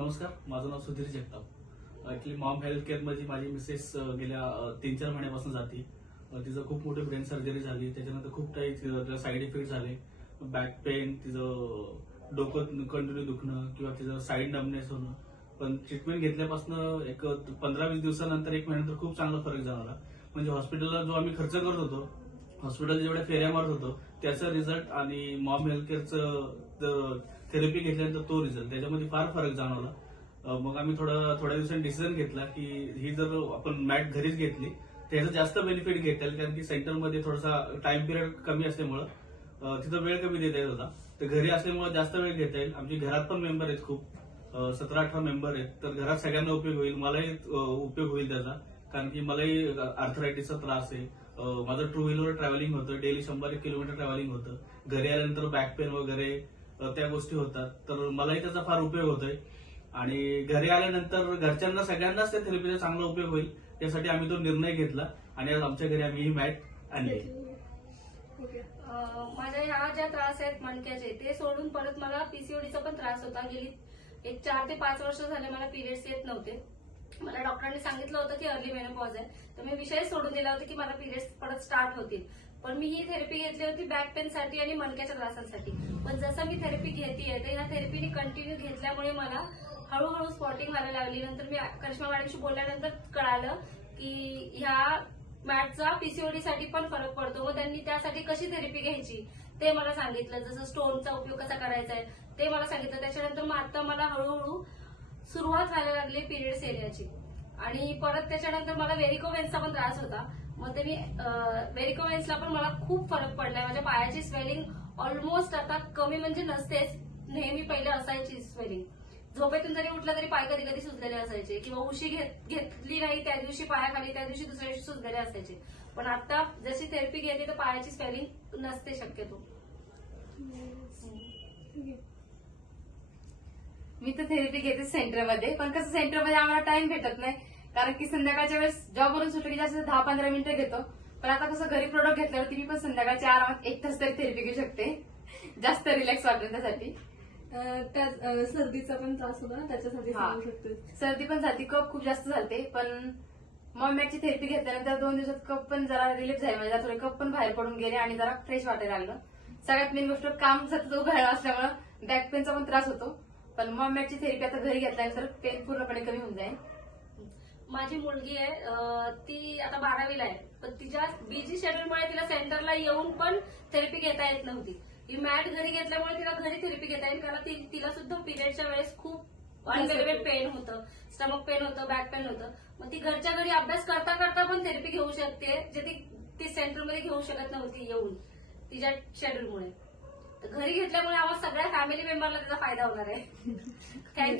नमस्कार, माझं नाव Sudhir Jagtap. Actually mom health care मध्ये माझी मिसेस गेल्या 3-4 महिन्यापासून जाते. तिचं खूप मोठी ब्रेन सर्जरी झाली. त्याच्यानंतर खूप काही साईड इफेक्ट झाले. बॅक पेन, तिचं डोकं कंटिन्यू दुखणं किंवा तिचं साईड नमनेस होणं. पण ट्रीटमेंट घेतल्यापासून एक 15-20 दिवसानंतर 1 महिन्यानंतर खूप चांगला फरक जाणवला. म्हणजे हॉस्पिटलला जो आम्ही खर्च करत होतो, हॉस्पिटल जेवढ्या फेऱ्या मारत होतो त्याचा रिझल्ट आणि मॉम हेल्थ केअरचं थेरपी घेतल्यानंतर तो रिझल्ट त्याच्यामध्ये फार फरक जाणवला. मग आम्ही थोड्या दिवसांनी डिसिजन घेतला की ही जर आपण मॅट घरीच घेतली त्याचं जास्त बेनिफिट घेता येईल, कारण की सेंटरमध्ये थोडासा टाइम पिरियड कमी असल्यामुळं तिथं वेळ कमी देता येत होता. तर घरी असल्यामुळे जास्त वेळ घेता येईल. आमची घरात पण मेंबर आहेत, खूप 17-18 मेंबर आहेत. तर घरात सगळ्यांना उपयोग होईल, मलाही उपयोग होईल त्याचा, कारण की मलाही आर्थरायटिसचा त्रास आहे. माझं 2 व्हीलर ट्रॅव्हलिंग होतं, डेली 100 किलोमीटर ट्रॅव्हलिंग होतं. घरी आल्यानंतर बॅक पेन वगैरे त्या गोष्टी होतात. तर मलाही त्याचा फार उपयोग होतोय आणि घरी आल्यानंतर घरच्यांना सगळ्यांनाच त्या थेरपीचा चांगला उपयोग होईल यासाठी आम्ही तो निर्णय घेतला आणि आज आमच्या घरी आम्ही ही मॅट आणली. माझ्या ह्या ज्या त्रास आहेत मणक्याचे, ते सोडून परत मला पीसीओडीचा पण त्रास होता. गेली एक 4 ते 5 वर्ष झाले मला पिरियड्स येत नव्हते. मला डॉक्टरांनी सांगितलं होतं की अर्ली मेनोपॉज आहे, तर मी विषय सोडून दिला होता की मला पिरियड्स परत स्टार्ट होतील. पण मी ही थेरपी घेतली होती बॅक पेन साठी आणि मणक्याच्या त्रासांसाठी. पण जसं मी थेरपी घेतेय तर ह्या थेरपीने कंटिन्यू घेतल्यामुळे मला हळूहळू स्पॉटिंग व्हायला लागली. नंतर मी करिश्मा मॅडमशी बोलल्यानंतर कळालं की ह्या मॅटचा पीसीओडी साठी पण फरक पडतो. मग त्यांनी त्यासाठी कशी थेरपी घ्यायची ते मला सांगितलं. जसं स्टोनचा उपयोग कसा करायचा आहे ते मला सांगितलं. त्याच्यानंतर मग आता मला हळूहळू सुरुवात व्हायला लागली पिरियड्स येण्याची. आणि परत त्याच्यानंतर मला व्हेरिकोव्हेन्सचा पण त्रास होता. मग ते मी व्हेरिकोव्हेन्सला पण मला खूप फरक पडलाय. माझ्या पायाची स्वेलिंग ऑलमोस्ट आता कमी म्हणजे नसतेच, नेहमी पहिले असायची स्वेलिंग. झोपेतून जरी उठलं तरी पाय कधी कधी सुजलेले असायचे, किंवा उशी घेतली नाही त्या दिवशी पायाखाली, त्या दिवशी दुसऱ्या दिवशी सुजलेले असायचे. पण आता जशी थेरपी घेते तर पायाची स्वेलिंग नसते शक्यतो. मी तर थेरपी घेते सेंटरमध्ये, पण कसं सेंटरमध्ये आम्हाला टाइम भेटत नाही, कारण की संध्याकाळच्या वेळेस जॉबवरून सुटली जास्त 10-15 मिनिटं घेतो. पण आता कसं घरी प्रोडक्ट घेतल्यावरती मी पण संध्याकाळच्या आरामात 1 तास तरी थेरपी घेऊ शकते, जास्त रिलॅक्स वाटेल त्यासाठी. सर्दीचा पण त्रास होता, त्याच्यासाठी सांगू शकते. सर्दी पण झाली, कप खूप जास्त झालते. पण मॉमॅटची थेरपी घेतल्यानंतर 2 दिवसात कप पण जरा रिलीफ झाले, म्हणजे थोडे कप पण बाहेर पडून गेले आणि जरा फ्रेश वाटायला लागलं. सगळ्यात मेन गोष्ट काम सतत उभं राहिलं असल्यामुळे बॅक पेनचा पण त्रास होतो. पण मॉमॅटची थेरपी आता घरी घेतल्यानंतर पेन पूर्णपणे कमी होऊन जाईल. माझी मुलगी आहे, ती आता 12वीला आहे. पण तिच्या बिझी शेड्यूलमुळे तिला सेंटरला येऊन पण थेरपी घेता येत नव्हती. ही मॅट घरी घेतल्यामुळे तिला घरी थेरपी घेता येईल, कारण तिला सुद्धा पिरियडच्या वेळेस खूप अनबेरेबल पेन होतं, स्टमक पेन होतं, बॅक पेन होतं. मग ती घरच्या घरी अभ्यास करता करता पण थेरपी घेऊ शकते, जे ती सेंटरमध्ये घेऊ शकत नव्हती येऊन तिच्या शेड्यूलमुळे. तर घरी घेतल्यामुळे आम्हाला सगळ्या फॅमिली मेंबरला त्याचा फायदा होणार आहे. थँक्यू.